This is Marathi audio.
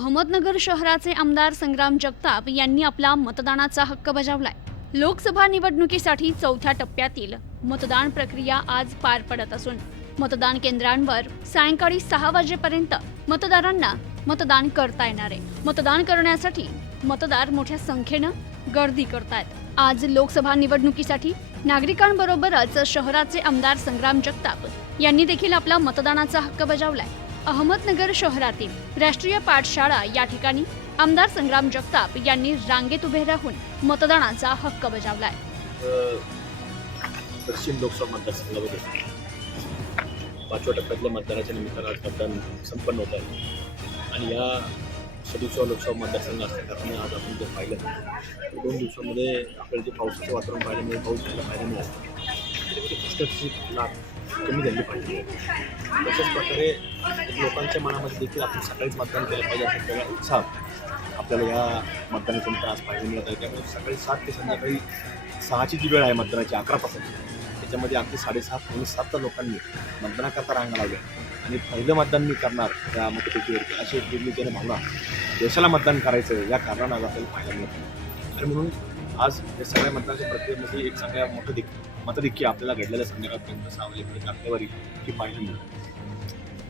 अहमदनगर शहराचे आमदार संग्राम जगताप यांनी आपला मतदानाचा हक्क बजावलाय. लोकसभा निवडणुकीसाठी चौथ्या टप्प्यातील मतदान प्रक्रिया आज पार पडत असून मतदान केंद्रांवर सायंकाळी सहा वाजेपर्यंत मतदारांना मतदान करता येणार आहे. मतदान करण्यासाठी मतदार मोठ्या संख्येनं गर्दी करतायत. आज लोकसभा निवडणुकीसाठी नागरिकांबरोबरच शहराचे आमदार संग्राम जगताप यांनी देखील आपला मतदानाचा हक्क बजावलाय. अहमदनगर शहरातील राष्ट्रीय पाठशाळा या ठिकाणी आमदार संग्राम जगताप यांनी रांगेत उभे राहून मतदानाचा हक्क बजावलाय. पश्चिम लोकसभा मतदारसंघामध्ये पाचव्या टप्प्यातल्या मतदानाच्या निमित्तानं आज मतदान संपन्न होत आहे. आणि या सदुसवा लोकसभा मतदारसंघ असल्या कारणाने आज आपण जे पाहिलं दोन दिवसामध्ये आपल्याला जे पावसाचं वातावरण पाहायला मिळेल पाऊस झाला पाहायला मिळाला. पुष्कळशी लाभ कमी झाली पाहिजे तशाच प्रकारे लोकांच्या मनामध्ये देखील आपण सकाळीच मतदान केलं पाहिजे असा सगळा उत्साह आपल्याला या मतदानातून त्रास पाहिजे पाहायला मिळत आहे. त्यामुळे सकाळी सात ते संध्याकाळी सहाची जी वेळ आहे मतदानाची अकरापासून त्याच्यामध्ये अगदी साडेसहा पावणे तर लोकांनी मतदानाकरता रांगा लावल्या. आणि पहिलं मतदान मी करणार त्या मतपेटीवरती अशी एक निर्णयाने भावना देशाला मतदान करायचं आहे या कारणानं आज आपल्याला पाहायला मिळत आणि म्हणून आज या सगळ्या मतदानाच्या प्रक्रियेमध्ये एक सगळ्या मोठं दिक मतदिक्की आपल्याला घडलेल्या संध्याकाळपर्यंत सहा वाजेपर्यंत आकडेवारी ही पाहायला मिळते.